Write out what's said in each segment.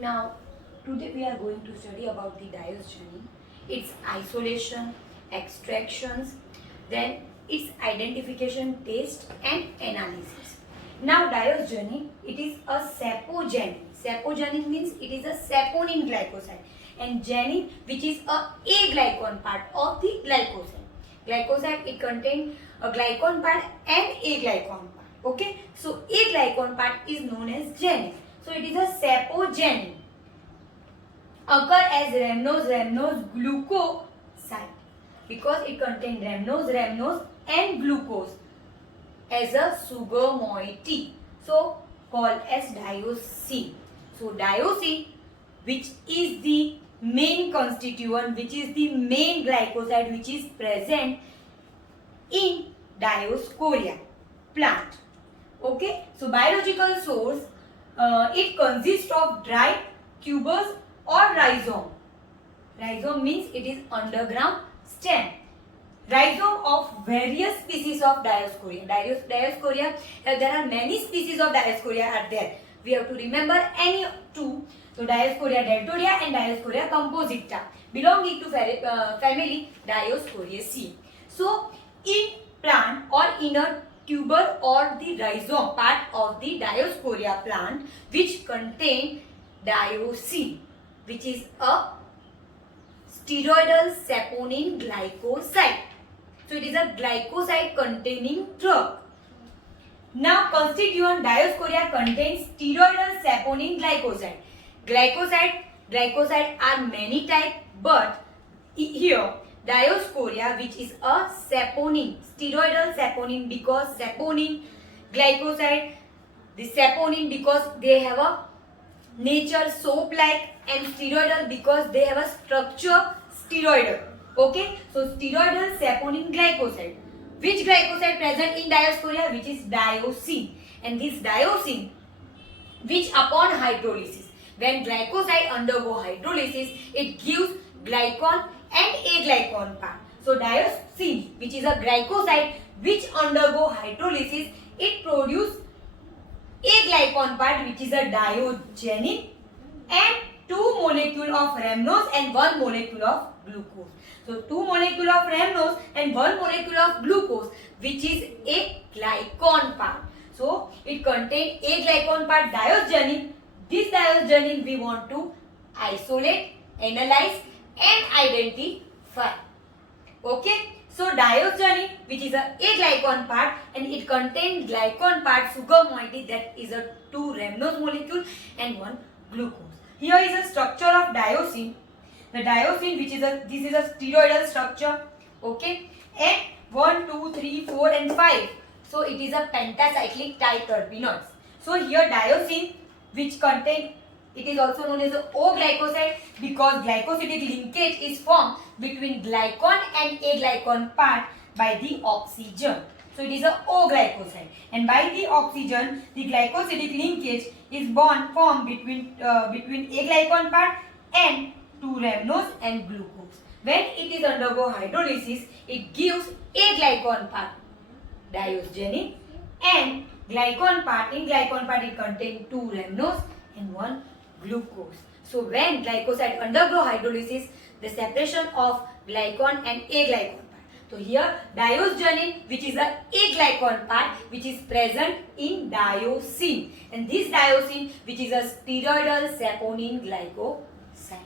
Now, today we are going to study about the diose journey, its isolation, extractions, then its identification, test and analysis. Now, diose journey, it is a sapogenin. Sapogenin means it is a saponin glycoside, and genin, which is a glycon part of the glycoside. Glycoside, it contains a glycon part and a glycon part. Okay, so a glycon part is known as genin. So it is a sapogenin. Occur as rhamnose glucoside because it contains rhamnose and glucose as a sugar moiety. So called as diosine. So diosine, which is the main constituent, which is the main glycoside which is present in Dioscorea plant. Okay, so biological source, it consists of dry tuberous or rhizome. Rhizome means it is underground stem. Rhizome of various species of Dioscorea. Dioscorea, there are many species of Dioscorea are there. We have to remember any two. So Dioscorea deltoidea and Dioscorea composita belonging to family Dioscoreaceae. So in plant or in a tuber or the rhizome part of the Dioscorea plant which contain diosine, which is a steroidal saponin glycoside. So it is a glycoside containing drug. Now constituent Dioscorea contains steroidal saponin glycoside. Glycoside are many types, but here Dioscorea, which is a saponin, steroidal saponin, because saponin, glycoside, the saponin because they have a nature soap-like, and steroidal because they have a structure steroidal. Okay, so steroidal saponin glycoside. Which glycoside present in Dioscorea? Which is diosine. And this diosine, which upon hydrolysis, when glycoside undergo hydrolysis, it gives glycon and a glycon part. So diosine, which is a glycoside which undergo hydrolysis, it produces a glycon part which is a diogenin and 2 molecule of rhamnose and 1 molecule of glucose. So 2 molecule of rhamnose and 1 molecule of glucose, which is a glycon part. So it contains a glycon part diosgenin. This diosgenin we want to isolate, analyze and identify. Okay. So diosgenin, which is a glycon part, and it contains glycon part sugar moiety, that is a 2 rhamnose molecule and 1 glucose. Here is a structure of diosine. The diosine, which is this is a steroidal structure. Okay, and 1, 2, 3, 4 and 5. So it is a pentacyclic terpenoids. So here diosine, which contain, it is also known as O glycoside because glycosidic linkage is formed between glycon and a glycon part by the oxygen. So it is a O glycoside, and by the oxygen the glycosidic linkage is formed between a glycon part and 2 rhamnose and glucose. When it is undergo hydrolysis, it gives a glycon part diosgenin and glycon part. In glycon part it contains 2 rhamnose and 1 glucose. So when glycoside undergo hydrolysis, the separation of glycon and a glycon part. So here diosgenin, which is a glycon part which is present in diosine, and this diosine, which is a steroidal saponin glycoside.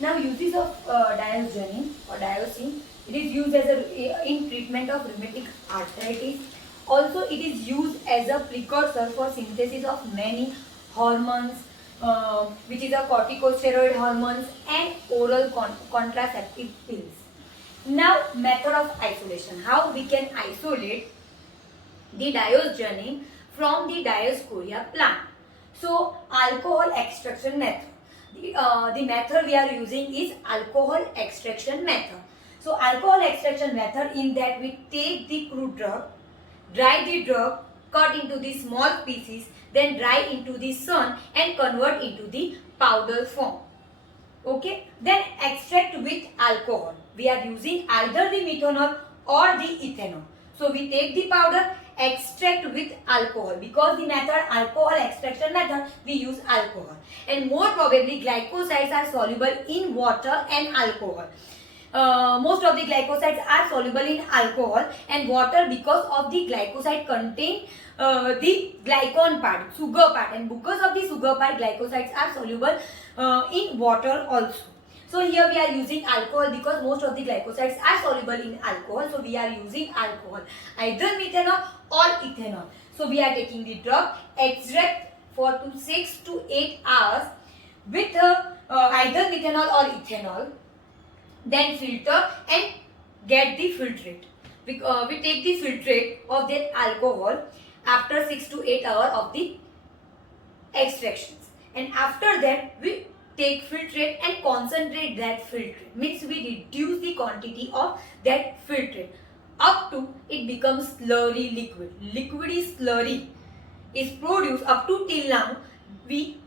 Now uses of diosgenin or diosine, it is used as in treatment of rheumatic arthritis. Also it is used as a precursor for synthesis of many hormones, which is a corticosteroid hormones and oral contraceptive pills. Now method of isolation. How we can isolate the diosgenin from the Dioscorea plant. So alcohol extraction method. The method we are using is alcohol extraction method. So alcohol extraction method, in that we take the crude drug, dry the drug, cut into the small pieces, then dry into the sun and convert into the powder form. Okay, then extract with alcohol. We are using either the methanol or the ethanol. So we take the powder extract with alcohol. Because the method alcohol extraction method, we use alcohol. And more probably glycosides are soluble in water and alcohol. Most of the glycosides are soluble in alcohol and water because of the glycoside contain the glycon part, sugar part, and because of the sugar part, glycosides are soluble in water also. So here we are using alcohol because most of the glycosides are soluble in alcohol. So we are using alcohol, either methanol or ethanol. So we are taking the drug, extract for 6 to 8 hours with either methanol or ethanol, then filter and get the filtrate. We take the filtrate of that alcohol after 6 to 8 hours of the extractions, and after that we take filtrate and concentrate that filtrate, means we reduce the quantity of that filtrate up to it becomes slurry liquid. Liquidy slurry is produced up to till now we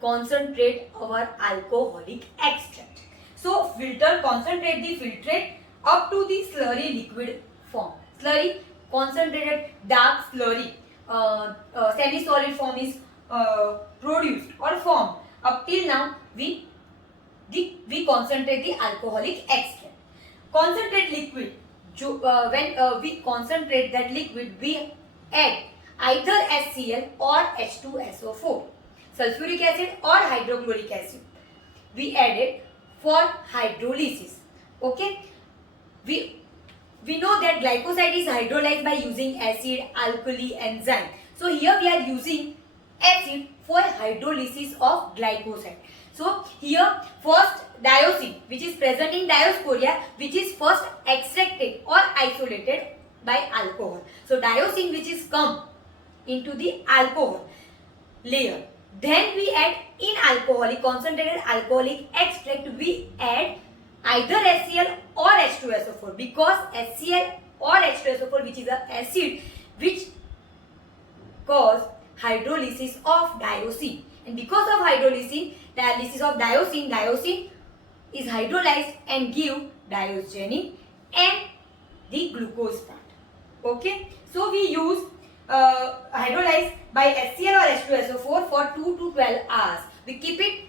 concentrate our alcoholic extract. So filter, concentrate the filtrate up to the slurry liquid form. Slurry, concentrated dark slurry, semi-solid form is produced or formed. Up till now we concentrate the alcoholic extract. Concentrate liquid, when we concentrate that liquid, we add either HCl or H2SO4, sulfuric acid or hydrochloric acid. We add it for hydrolysis. Okay, we know that glycoside is hydrolyzed by using acid alkali enzyme. So here we are using acid for hydrolysis of glycoside. So here first diosine, which is present in Dioscorea, which is first extracted or isolated by alcohol. So diosine which is come into the alcohol layer, then we add in alcoholic, concentrated alcoholic extract, we add either HCl or H2SO4, because HCl or H2SO4, which is an acid which cause hydrolysis of diosine, and because of dialysis of diosine, diosine is hydrolyzed and give diosgenin and the glucose part. Okay, so we use hydrolyzed by HCl or H2SO4 for 2 to 12 hours. We keep it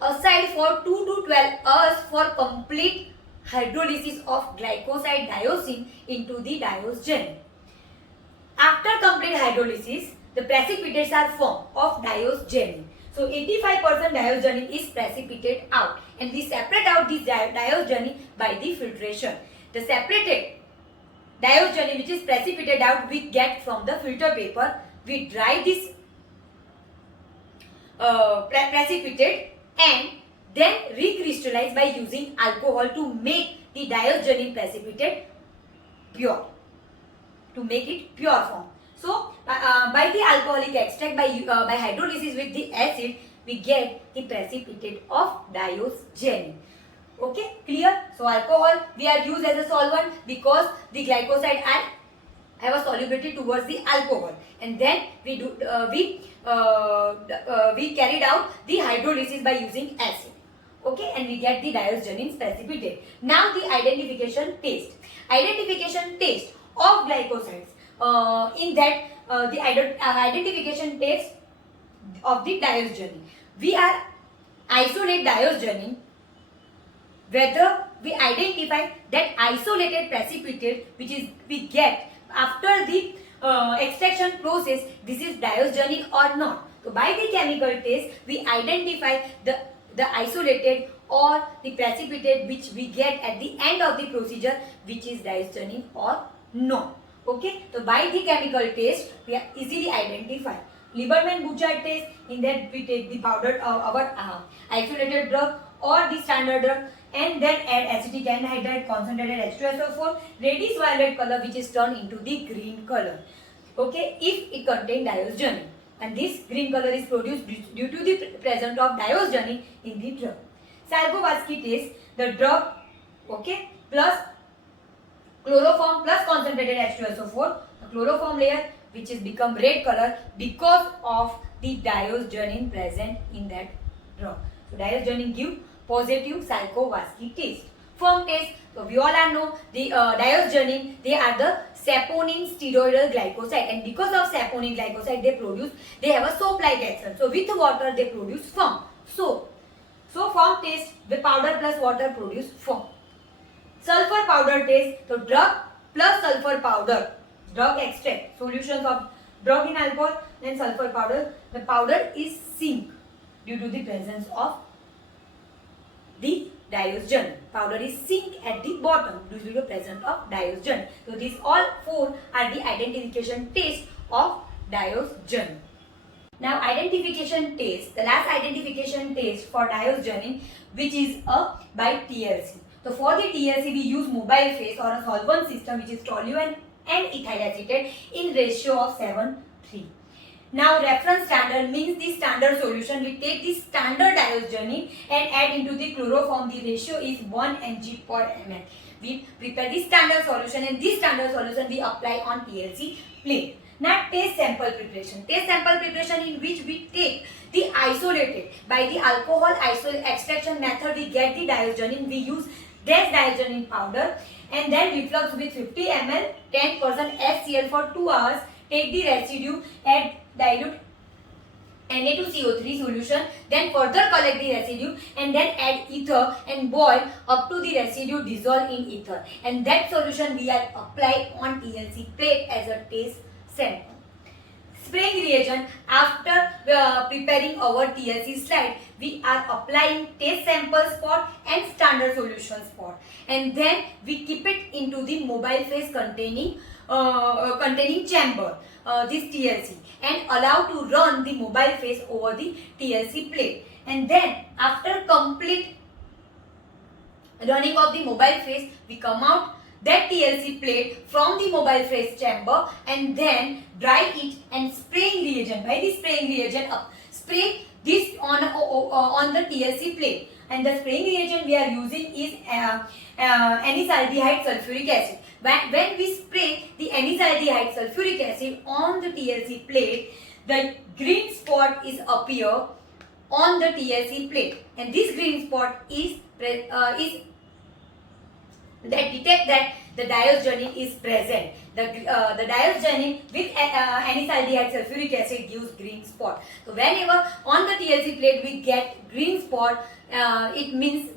aside for 2 to 12 hours for complete hydrolysis of glycoside diosine into the diosgenin. After complete hydrolysis, the precipitates are formed of diosgenin. So 85% diosgenin is precipitated out, and we separate out this diosgenin by the filtration. The separated diosgenin which is precipitated out we get from the filter paper. We dry this precipitate and then recrystallize by using alcohol to make the diosgenin precipitate pure, to make it pure form. So by the alcoholic extract, by hydrolysis with the acid, we get the precipitate of diosgenin. Okay, clear? So alcohol we are used as a solvent because the glycoside have a solubility towards the alcohol, and then we carried out the hydrolysis by using acid. Okay, and we get the diosgenin precipitate. Now the identification test. Identification test of glycosides. In that the identification test of the diosgenin. We are isolate diosgenin, whether we identify that isolated precipitate which is we get after the extraction process, this is diosgenin or not. So by the chemical test we identify the isolated or the precipitate which we get at the end of the procedure, which is diosgenin or not. Okay, so by the chemical test we are easily identify. Lieberman-Bouchard test, in that we take the powdered our isolated drug or the standard drug and then add acetic anhydride, concentrated H2SO4, reddish violet color which is turned into the green color. Okay, if it contains diosgenin, and this green color is produced due to the presence of diosgenin in the drug. Salkowski test, the drug, okay, plus chloroform plus concentrated H2SO4, the chloroform layer which is become red color because of the diosgenin present in that drug. So diosgenin give positive Salkowski test. firm taste. So we all know the diosgenin, they are the saponin steroidal glycoside, and because of saponin glycoside they have a soap-like action. So with water they produce firm. So firm taste, the powder plus water produce firm. Sulfur powder taste, so drug plus sulfur powder, drug extract, solutions of drug in alcohol, then sulfur powder. The powder is sink due to the presence of the diosgenin. Powder is sink at the bottom due to the presence of diosgenin. So these all four are the identification taste of diosgenin. Now identification taste, the last identification taste for diosgenin, which is by TLC. So for the TLC we use mobile phase or a solvent system which is toluene and ethyl acetate in ratio of 7:3. Now reference standard means the standard solution. We take the standard diosgenin and add into the chloroform. The ratio is 1 mg per ml. We prepare the standard solution, and this standard solution we apply on TLC plate. Now taste sample preparation. Taste sample preparation in which we take the isolated by the alcohol extraction method. We get the diosgenin. We use this diosgenin powder and then reflux with 50 ml 10% HCl for 2 hours. Take the residue, add dilute Na2CO3 solution, then further collect the residue and then add ether and boil up to the residue dissolve in ether, and that solution we are apply on TLC plate as a taste sample. Spraying reagent, after preparing our TLC slide, we are applying taste sample spot and standard solution spot, and then we keep it into the mobile phase containing chamber, this TLC, and allow to run the mobile phase over the TLC plate. And then after complete running of the mobile phase, we come out that TLC plate from the mobile phase chamber and then dry it and spraying reagent. By the spraying reagent, spray this on the TLC plate, and the spraying reagent we are using is N-acetaldehyde sulfuric acid. When we spray the N-acetaldehyde sulfuric acid on the TLC plate, the green spot is appear on the TLC plate, and this green spot is that detect that the diosgenin is present. The diosgenin with N-acetaldehyde sulfuric acid gives green spot. So whenever on the TLC plate we get green spot, it means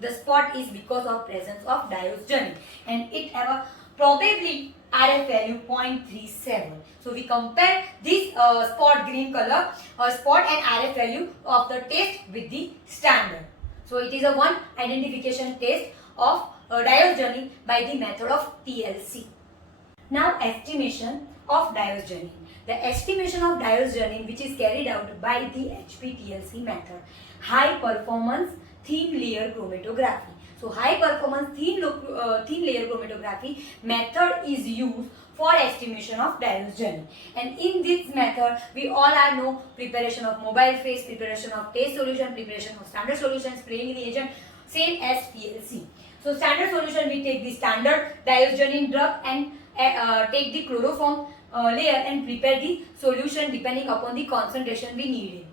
the spot is because of presence of diosgenin, and it have a probably RF value 0.37. So we compare this spot green color spot and RF value of the test with the standard. So it is a one identification test of diosgenin by the method of TLC. Now estimation of diosgenin. The estimation of diosgenin which is carried out by the HPTLC method. High performance thin layer chromatography. So high performance thin layer chromatography method is used for estimation of diosgenin, and in this method we all know preparation of mobile phase, preparation of taste solution, preparation of standard solution, spraying reagent, same as TLC. So standard solution we take the standard diosgenin drug and take the chloroform layer and prepare the solution depending upon the concentration we need it.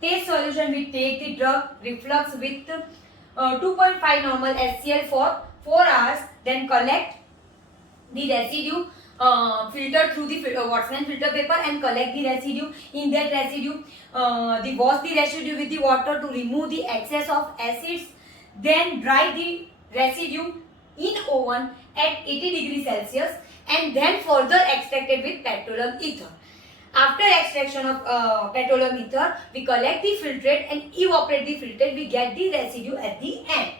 Taste solution we take the drug reflux with 2.5 normal HCl for 4 hours, then collect the residue, filter through the Watson filter paper and collect the residue. In that residue, wash the residue with the water to remove the excess of acids, then dry the residue in oven at 80 degrees Celsius and then further extracted with petroleum ether. After extraction of petroleum ether, we collect the filtrate and evaporate the filtrate. We get the residue at the end,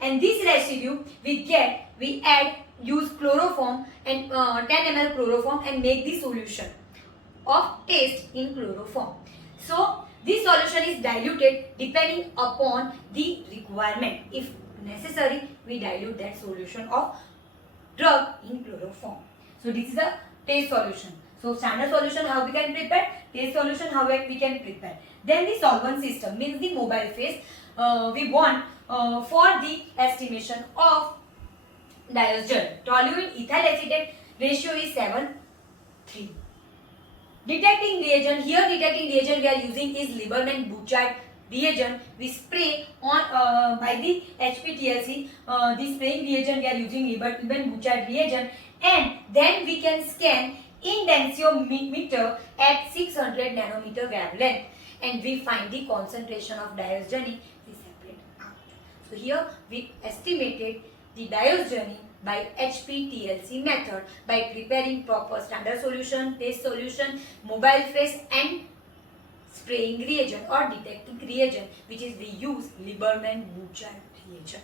and this residue we use chloroform and 10 ml chloroform and make the solution of taste in chloroform. So this solution is diluted depending upon the requirement. If necessary, we dilute that solution of drug in chloroform. So this is the taste solution. So standard solution how we can prepare, taste solution how we can prepare. Then the solvent system means the mobile phase we want for the estimation of diosgenin. Toluene ethyl acetate ratio is 7:3. Detecting reagent, here detecting reagent we are using is Lieberman Burchard reagent we spray on by the HPTLC, the spraying reagent we are using Lieberman-Bouchard reagent, and then we can scan intensiometer at 600 nanometer wavelength, and we find the concentration of diosgenine. We separate out. So here we estimated the diosgenine by HPTLC method by preparing proper standard solution, test solution, mobile phase and spraying reagent or detecting reagent, which is we use Lieberman-Bouchard reagent.